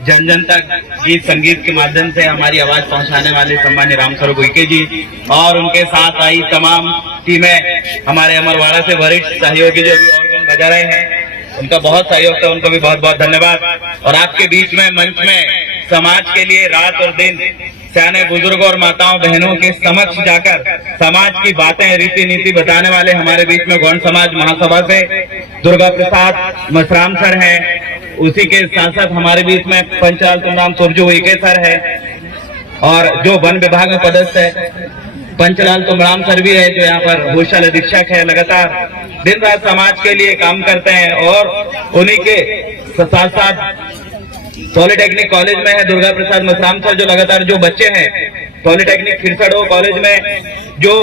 जन जन तक गीत संगीत के माध्यम से हमारी आवाज पहुंचाने वाले सम्मान्य रामस्वरूप उइके जी और उनके साथ आई तमाम टीमें, हमारे अमरवाड़ा से वरिष्ठ सहयोगी जो अभी ऑर्गन बजा रहे हैं, उनका बहुत सहयोग था, उनको भी बहुत बहुत धन्यवाद। और आपके बीच में मंच में समाज के लिए रात और दिन सियाने बुजुर्गों और माताओं बहनों के समक्ष जाकर समाज की बातें रीति नीति बताने वाले हमारे बीच में गौंड समाज महासभा से दुर्गा प्रसाद मसराम सर हैं। उसी के साथ साथ हमारे बीच में पंचलाल तुमराम तुर्जू उइके सर है और जो वन विभाग में पदस्थ है पंचलाल तुमराम सर भी है, जो यहाँ पर भूषण अधीक्षक है। लगातार दिन रात समाज के लिए काम करते हैं और उन्हीं के साथ साथ पॉलिटेक्निक कॉलेज में है दुर्गा प्रसाद मसराम सर, जो लगातार जो बच्चे हैं पॉलिटेक्निक खिरसड़ो कॉलेज में जो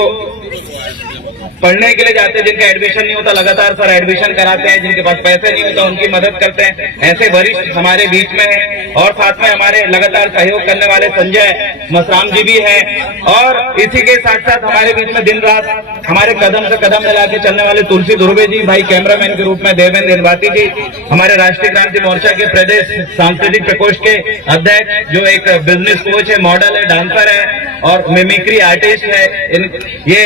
पढ़ने के लिए जाते हैं, जिनका एडमिशन नहीं होता, लगातार सर एडमिशन कराते हैं, जिनके पास पैसे नहीं होता उनकी मदद करते हैं। ऐसे वरिष्ठ हमारे बीच में है और साथ में हमारे लगातार सहयोग करने वाले संजय मसराम जी भी हैं और इसी के साथ साथ हमारे बीच में दिन रात हमारे कदम से कदम मिला के चलने वाले तुलसी दुर्वे जी, भाई कैमरामैन के रूप में देवेंद्र इनवाती जी, हमारे राष्ट्रीय क्रांति मोर्चा के प्रदेश सांस्कृतिक प्रकोष्ठ के अध्यक्ष, जो एक बिजनेस कोच है, मॉडल है, डांसर है और मिमिक्री आर्टिस्ट है। ये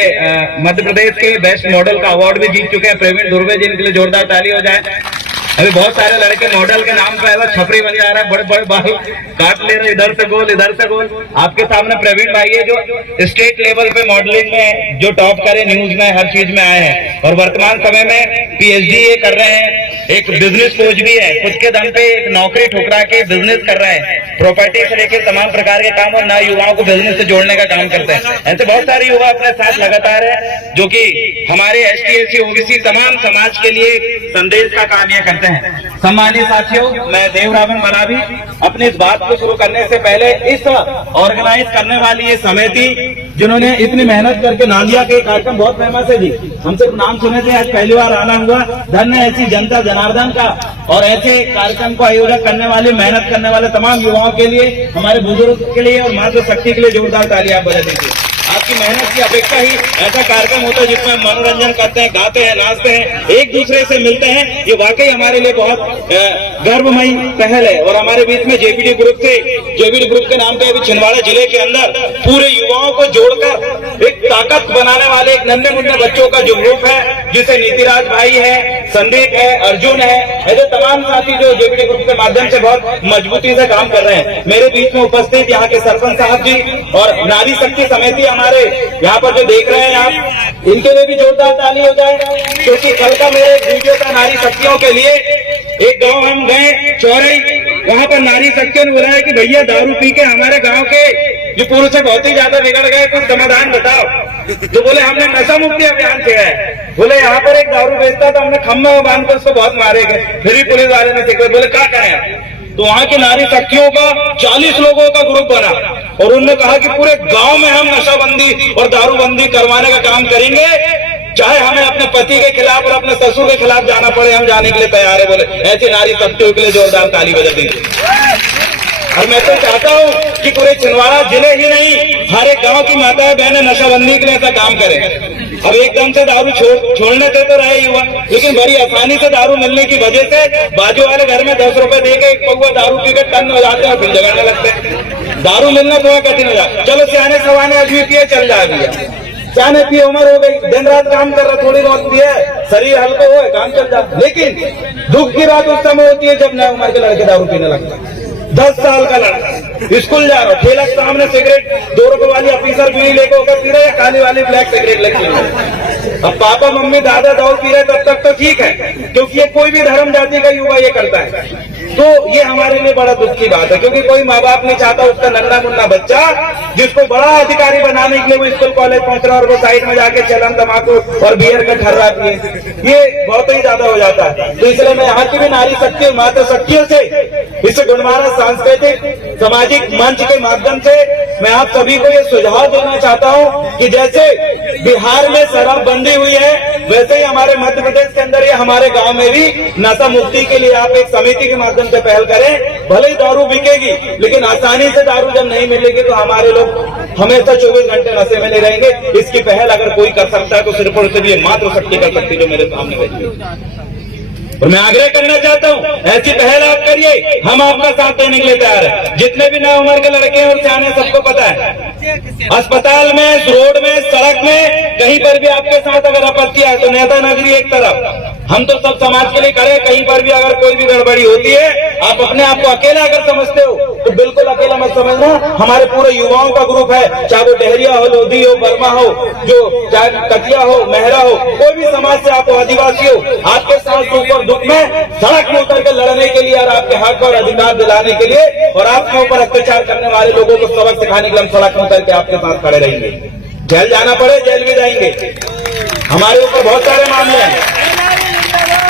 मध्य प्रदेश के बेस्ट मॉडल का अवार्ड भी जीत चुके हैं प्रवीण दुर्वे जी, इनके लिए जोरदार ताली हो जाए। अभी बहुत सारे लड़के मॉडल के नाम पे छपरी बन जा रहा है, बड़े बड़े बाल काट ले रहे, इधर से गोल इधर से गोल। आपके सामने प्रवीण भाई है जो स्टेट लेवल पे मॉडलिंग में जो टॉप करे, न्यूज में हर चीज में आए हैं और वर्तमान समय में PhD ये कर रहे हैं, एक बिजनेस कोच भी है, खुद के दम पे एक नौकरी ठुकरा के बिजनेस कर रहे हैं, प्रॉपर्टी से लेकर तमाम प्रकार के काम और नए युवाओं को बिजनेस से जोड़ने का काम करते हैं। ऐसे बहुत सारे युवा अपने साथ लगातार है जो कि हमारे ST SC OBC तमाम समाज के लिए संदेश का काम ये करते हैं। सम्मानित साथियों, मैं देवरावण मलावी अपनी इस बात को शुरू करने से पहले इस ऑर्गेनाइज करने वाली ये समिति जिन्होंने इतनी मेहनत करके नांदिया के कार्यक्रम बहुत फेमस है जी, हम सिर्फ नाम सुने थे, आज पहली बार आना हुआ। धन्य ऐसी जनता जनार्दन का और ऐसे कार्यक्रम को आयोजन करने वाले मेहनत करने वाले तमाम युवाओं के लिए, हमारे बुजुर्ग के लिए और मातृशक्ति के लिए जोरदार ताली आप बजा दीजिए। आपकी मेहनत की अपेक्षा ही ऐसा कार्यक्रम होता है जिसमें हम मनोरंजन करते हैं, गाते हैं, नाचते हैं, एक दूसरे से मिलते हैं। ये वाकई हमारे लिए बहुत गर्वमयी पहल है और हमारे बीच में JBD ग्रुप के नाम पे अभी छिंदवाड़ा जिले के अंदर पूरे युवाओं को जोड़कर एक ताकत बनाने वाले एक नन्हे मुन्ने बच्चों का जो ग्रुप है, जिसे नीतिराज भाई है, संदीप है, अर्जुन है, ऐसे तमाम साथी जो JBD ग्रुप के माध्यम से बहुत मजबूती से काम कर रहे हैं। मेरे बीच में उपस्थित यहाँ के सरपंच साहब जी और नारी शक्ति समिति हमारे यहाँ पर जो देख रहे हैं आप, इनके लिए भी जोरदार ताली हो जाए, क्योंकि कल का मेरे वीडियो का नारी शक्तियों के लिए एक गांव हम गए चौरई, वहां पर नारी शक्तियों ने बोला कि भैया दारू पी के हमारे गांव के जो पुरुष है बहुत ही ज्यादा बिगड़ गए, कुछ समाधान बताओ। तो बोले हमने नशा मुक्ति अभियान किया है। बोले यहाँ पर एक दारू बेचता था, हमने खम्भा में बांध कर उसको बहुत मारे गए, फिर भी पुलिस वाले ने सिखाया। बोले क्या करें? तो वहाँ के नारी शक्तियों का 40 लोगों का ग्रुप बना और उन्होंने कहा कि पूरे गांव में हम नशाबंदी और दारूबंदी करवाने का काम करेंगे, चाहे हमें अपने पति के खिलाफ और अपने ससुर के खिलाफ जाना पड़े, हम जाने के लिए तैयार है। बोले ऐसी नारी शक्तियों के लिए जोरदार ताली बजा दीजिए। और मैं तो चाहता हूँ कि पूरे छिंदवाड़ा जिले ही नहीं, हर एक गांव की माताएं बहनें नशाबंदी के लिए ऐसा काम करें। अब एकदम से दारू छोड़ने से तो रहे युवा, लेकिन बड़ी आसानी से दारू मिलने की वजह से बाजू वाले घर में 10 रुपए देके एक पौवा दारू पी के टन हो जाते हैं और फिर झगड़ने लगते हैं। दारू मिलना थोड़ा कठिन हो जाए। चलो सियाने सवाने अभी पिए चल जाएगी, सियाने पिए उम्र हो गई, दिन रात काम कर रहा, थोड़ी बहुत पिए, शरीर हल्का हो काम चल जाता। लेकिन दुख की बात उस समय होती है जब नए उम्र के लड़के दारू पीने लगते हैं। 10 साल का लड़का स्कूल जा रहा, ठेला के सामने सिगरेट 2 रुपए वाली ऑफिसर बीड़ी लेके होकर पी रहे, या काली वाली ब्लैक सिगरेट लेके। अब पापा मम्मी दादा दारू पी रहे तब तक तो ठीक है, क्योंकि ये कोई भी धर्म जाति का युवा ये करता है। तो ये हमारे लिए बड़ा दुख की बात है, क्योंकि कोई माँ बाप नहीं चाहता उसका नन्ना मुन्ना बच्चा जिसको बड़ा अधिकारी बनाने के लिए वो स्कूल कॉलेज पहुंच रहा है और वो साइड में जाके चलन तम्बाकू और बियर का ठर्रा पिए, ये बहुत ही ज्यादा हो जाता है। तो इसलिए मैं यहाँ की भी नारी शक्ति माता शक्तियों से इस गुणमारा सांस्कृतिक सामाजिक मंच के माध्यम से मैं आप सभी को ये सुझाव देना चाहता हूँ कि जैसे बिहार में शराबबंदी हुई है, वैसे ही हमारे मध्य प्रदेश के अंदर या हमारे गांव में भी नशा मुक्ति के लिए आप एक समिति के माध्यम से पहल करें। भले ही दारू बिकेगी, लेकिन आसानी से दारू जब नहीं मिलेगी तो हमारे लोग हमेशा 24 घंटे नशे में नहीं रहेंगे। इसकी पहल अगर कोई कर सकता है तो सिर्फ और सिर्फ ये मातृ शक्ति कर सकती है जो मेरे सामने बैठी है। और मैं आग्रह करना चाहता हूँ ऐसी पहल आप करिए, हम आपका साथ देने के लिए तैयार है। जितने भी नौ उम्र के लड़के हैं और सियाने सबको पता है, अस्पताल में, रोड में, सड़क में, कहीं पर भी आपके साथ अगर आपत्ति है तो नेता नगरी एक तरफ, हम तो सब समाज के लिए खड़े। कहीं पर भी अगर कोई भी गड़बड़ी होती है, आप अपने आप को अकेला अगर समझते हो तो बिल्कुल अकेला मत समझना। हमारे पूरे युवाओं का ग्रुप है, चाहे वो डेहरिया हो, लोधी हो, बर्मा हो, जो चाहे कटिया हो, मेहरा हो, कोई भी समाज से आप आदिवासी हो, आपके साथ सुख और दुख में सड़क में उतर के लड़ने के लिए और आपके हक और अधिकार दिलाने के लिए और आपके ऊपर अत्याचार करने वाले लोगों को सबक सिखाने के लिए हम सड़क में उतर के आपके साथ खड़े रहेंगे। जेल जाना पड़े जेल भी जाएंगे, हमारे ऊपर बहुत सारे मामले हैं।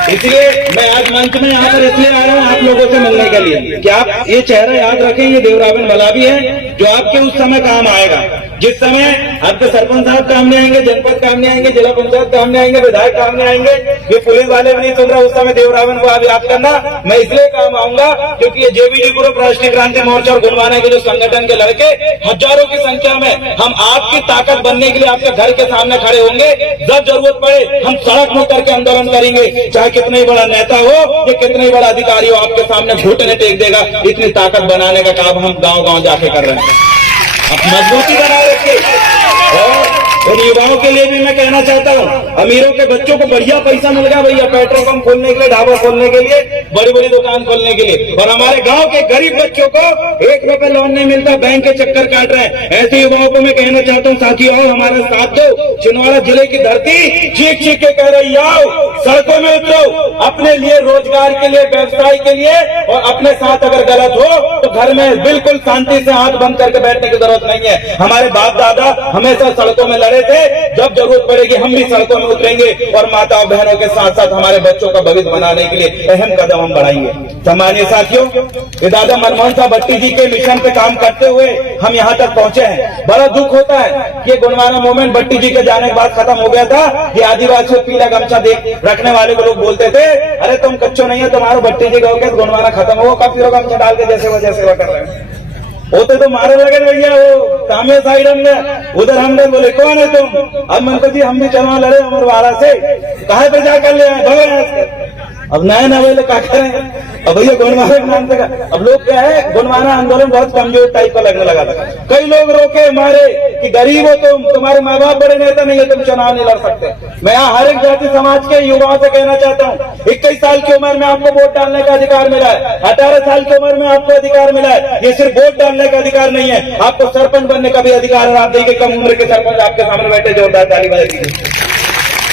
इसलिए मैं आज मंच में यहाँ पर इसलिए आ रहा हूँ आप लोगों से मिलने के लिए कि आप ये चेहरा याद रखें, ये देवराबेन मलावी है जो आपके उस समय काम आएगा जिस समय आपके सरपंच साहब काम नहीं आएंगे, जनपद काम नहीं आएंगे, जिला पंचायत काम नहीं आएंगे, विधायक काम नहीं आएंगे, ये पुलिस वाले भी नहीं सुन रहे, उस समय देवराबेन को आप याद करना। मैं इसलिए काम आऊंगा क्योंकि ये जेबीडी ग्रुप, राष्ट्रीय क्रांति मोर्चा और गुणवाना के जो संगठन के लड़के हजारों की संख्या में हम आपकी ताकत बनने के लिए आपके घर के सामने खड़े होंगे। जब जरूरत पड़े हम सड़क में उतर के आंदोलन करेंगे, चाहे कितना ही बड़ा नेता हो या कितना ही बड़ा अधिकारी हो, आपके सामने घुटने टेक देगा। इतनी ताकत बनाने का काम हम गांव गांव जाके कर रहे हैं। आप मजबूती बनाए रखिए। और उन युवाओं के लिए भी मैं कहना चाहता हूँ, अमीरों के बच्चों को बढ़िया पैसा मिल गया भैया, पेट्रोल पंप खोलने के लिए, ढाबा खोलने के लिए, बड़ी बड़ी दुकान खोलने के लिए, और हमारे गांव के गरीब बच्चों को 1 रुपए लोन नहीं मिलता, बैंक के चक्कर काट रहे हैं। ऐसे युवाओं को मैं कहना चाहता हूँ साथियों, और हमारा साथ दो। छिंदवाड़ा जिले की धरती चीख चीख के कह रही, आओ सड़कों में उतरो, अपने लिए, रोजगार के लिए, व्यवसाय के लिए, और अपने साथ अगर गलत हो तो घर में बिल्कुल शांति से हाथ बंद करके बैठने की जरूरत नहीं है। हमारे बाप दादा हमेशा सड़कों में लड़े थे, जब जरूरत पड़ेगी हम भी सड़कों में उतरेंगे और माताओं बहनों के साथ साथ हमारे बच्चों का भविष्य बनाने के लिए अहम कदम हम बढ़ाएंगे। सम्मानीय साथियों, ये दादा मनमोहन साहब भट्टी जी के मिशन पे काम करते हुए हम यहाँ तक पहुंचे हैं। बड़ा दुख होता है कि गुणवाना मूवमेंट भट्टी जी के जाने के बाद खत्म हो गया था। ये आदिवासियों पीला गमछा देख रखने वाले को लोग बोलते थे, अरे तुम कच्चो नहीं है, तुम्हारा भट्टी जी गए गुणवाना खत्म हो, कब फिर गमछा डाल के जैसे वजह सेवा कर रहे हैं। होते तो मारे लगे भैया, वो सामने साइड हम गए, उधर हम गए, बोले कौन है तुम? अब मन को जी हम भी चलवा लड़े अमरवाड़ा से, कहाँ पे जाकर ले आए भगवान। अब नए नवेले क्या करें, अब भैया गुणवाना के नाम से अब लोग क्या है, गुणवाना आंदोलन बहुत कमजोर टाइप का लगने लगा था। कई लोग रोके मारे कि गरीब हो तुम, तुम्हारे माँ बाप बड़े नेता नहीं है, तुम चुनाव नहीं लड़ सकते। मैं यहाँ हर एक जाति समाज के युवाओं से कहना चाहता हूँ, 21 साल की उम्र में आपको वोट डालने का अधिकार मिला है, 18 साल की उम्र में आपको अधिकार मिला है। ये सिर्फ वोट डालने का अधिकार नहीं है, आपको सरपंच बनने का भी अधिकार है। आप देखिए कम उम्र के सरपंच आपके सामने बैठे, जोरदार ताली बजाइए।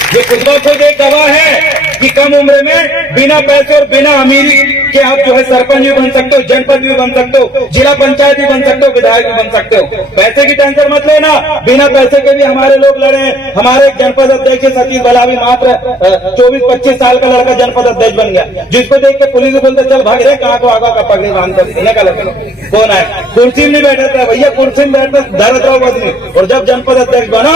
ये खुद ब खुद एक गवाह है कि कम उम्र में बिना पैसे और बिना अमीरी के आप जो है सरपंच भी बन सकते हो, जनपद भी बन सकते हो, जिला पंचायत भी बन सकते हो, विधायक भी बन सकते हो। पैसे की टेंशन मत लेना, बिना पैसे के भी हमारे लोग लड़े। हमारे एक जनपद अध्यक्ष सतीश बलावी मात्र 24-25 साल का लड़का जनपद अध्यक्ष बन गया, जिसको देख के पुलिस बोलते चल भाग रहे, कहाँ को आगा का पगड़ी बांध कर कौन है, कुर्सी में नहीं बैठा था भैया, कुर्सी में बैठता धरत रहो आदमी। और जब जनपद अध्यक्ष बना,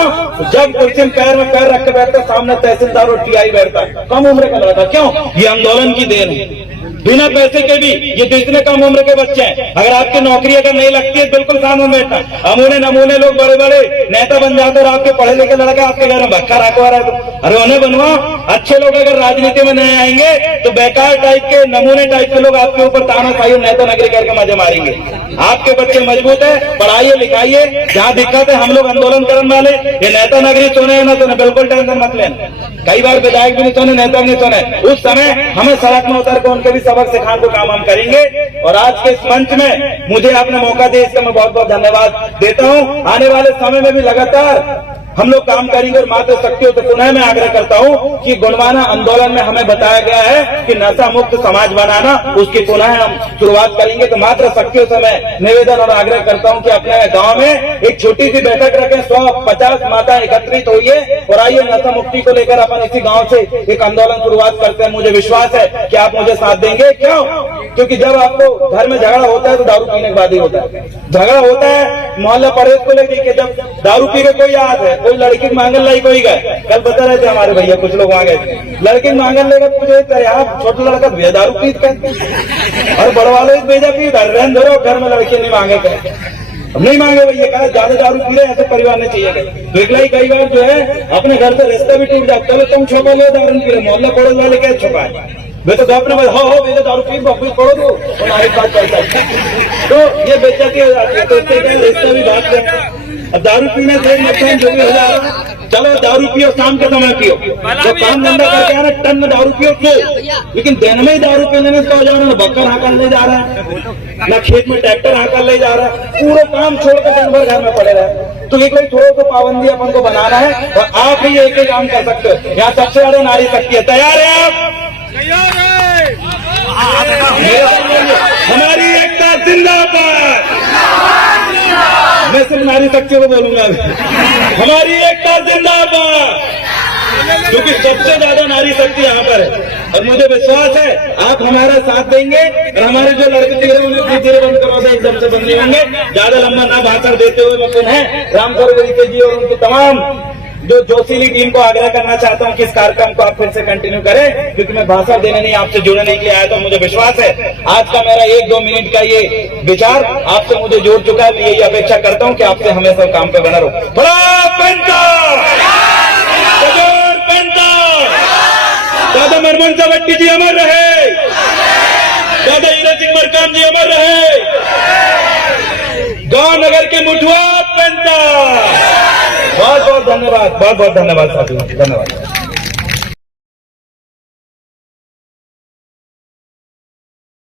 जब कुर्सी में पैर रख के बैठता, सामने तहसीलदार और टीआई बैठता, कम उम्र का लड़का। क्यों? ये आंदोलन की देन है। बिना पैसे के भी ये तो इतने कम उम्र के बच्चे हैं। अगर आपकी नौकरी अगर नहीं लगती है, बिल्कुल सामने बैठना। अमूने नमूने लोग बड़े बड़े नेता बन जाते और आपके पढ़े लिखे लड़का आपके घर में भक्का रखवा रहा है, अरे उन्हें बनवाओ। अच्छे लोग अगर राजनीति में नहीं आएंगे तो बेकार टाइप के, नमूने टाइप के लोग आपके ऊपर तानाशाही नेता नगरी करके मजे मारेंगे। आपके बच्चे मजबूत है, पढ़ाइए लिखाइए, जहाँ दिक्कत है हम लोग आंदोलन करने वाले। ये नेता नगरी सुने ना सुने, बिल्कुल टेंशन मत लेना। कई बार विधायक भी नहीं सुने, नेता भी नहीं सुने, उस समय हमें सड़क में उतर कर उनके भी सबक सिखाने को काम हम करेंगे। और आज के इस मंच में मुझे आपने मौका दिया, इसका मैं बहुत बहुत धन्यवाद देता हूँ। आने वाले समय में भी लगातार हम लोग काम करेंगे और मात्र शक्ति हो तो पुनः मैं आग्रह करता हूँ कि गुणवाना आंदोलन में हमें बताया गया है कि नशा मुक्त समाज बनाना, उसकी पुनः हम शुरुआत करेंगे। तो मात्र शक्तियों से मैं निवेदन और आग्रह करता हूँ कि अपने गांव में एक छोटी सी बैठक रखें, 150 माता एकत्रित होइए और आइए नशा मुक्ति को लेकर अपन इसी गाँव से एक आंदोलन शुरुआत करते हैं। मुझे विश्वास है कि आप मुझे साथ देंगे। क्यों? क्योंकि जब आपको घर में झगड़ा होता है तो दारू पीने के बाद ही होता है। झगड़ा होता है मोहल्ला पड़ोस को लेकर, जब दारू पी के कोई आता है, कोई लड़की मांगल लाई कोई गए, कल बता रहे थे हमारे भैया कुछ लोग वहां गए, लड़की मांगल लेकर पूछे यहाँ छोटा लड़का भैया दारू पीत कर और बड़ वाले भेजा पीत रहन धरो, घर में लड़की नहीं मांगे गए, नहीं मांगे भैया, कहा ज्यादा दारू पी रहे ऐसे परिवार ने चाहिए। तो एकला ही कई बार जो है अपने घर से रास्ता भी टूट जाता है, तुम छुपा लो दारू पी रहे, मोहल्ला पड़ोस वाले क्या छुपा है। वे तो अपने में हो वे तो दारू पी वापस पढ़ो दो और हमारे पास चलता है। तो ये बेइज्जती हो जाती है। तो इससे भी बात करें, दारू पीने से नुकसान जो भी हो जा रहा है, चलो दारू पियो, शाम के समय पियो, जो काम धंधा करके आ रहा है टन में दारू पियो क्यों, लेकिन दिन में ही दारू पीने में तो हो जा रहा है, ना बक्कर हाकल ले जा रहा है, ना खेत में ट्रैक्टर हाकल ले जा रहा है, पूरा काम छोड़कर दिन भर घर में पड़े रहे। तो एक भाई थोड़ा तो पाबंदी अपन को बनाना है और आप ही एक ही काम कर सकते हो। यहाँ सबसे ज्यादा नारी शक्ति है। तैयार है आप? हमारी एकता जिंदाबाद। मैं सिर्फ नारी शक्ति को बोलूंगा, हमारी एकता जिंदाबाद, क्योंकि सबसे ज्यादा नारी शक्ति यहाँ पर है और मुझे विश्वास है आप हमारा साथ देंगे और हमारे जो लड़के दिख रहे उन्हें धीरे बंद करवा दे, एकदम से बंद नहीं होंगे। ज्यादा लंबा ना भाषण देते हुए मैं पुनः रामस्वरूप उइके जी और उनकी तमाम जो जोशीली टीम को आग्रह करना चाहता हूं कि इस कार्यक्रम को आप फिर से कंटिन्यू करें, क्योंकि मैं भाषण देने नहीं आपसे जुड़ने के लिए आया था। मुझे विश्वास है आज का मेरा 1-2 मिनट का ये विचार आपसे मुझे जोड़ चुका है। मैं यही अपेक्षा करता हूं कि आपसे हमेशा काम पे बना रहो। बड़ा दादा मरमन सावट्टी जी अमर रहे, दादा हीरा सिंह मरकाम जी अमर रहे, गांव नगर के मुठुआ पेंटा। बहुत बहुत धन्यवाद, बहुत बहुत धन्यवाद साथियों, धन्यवाद।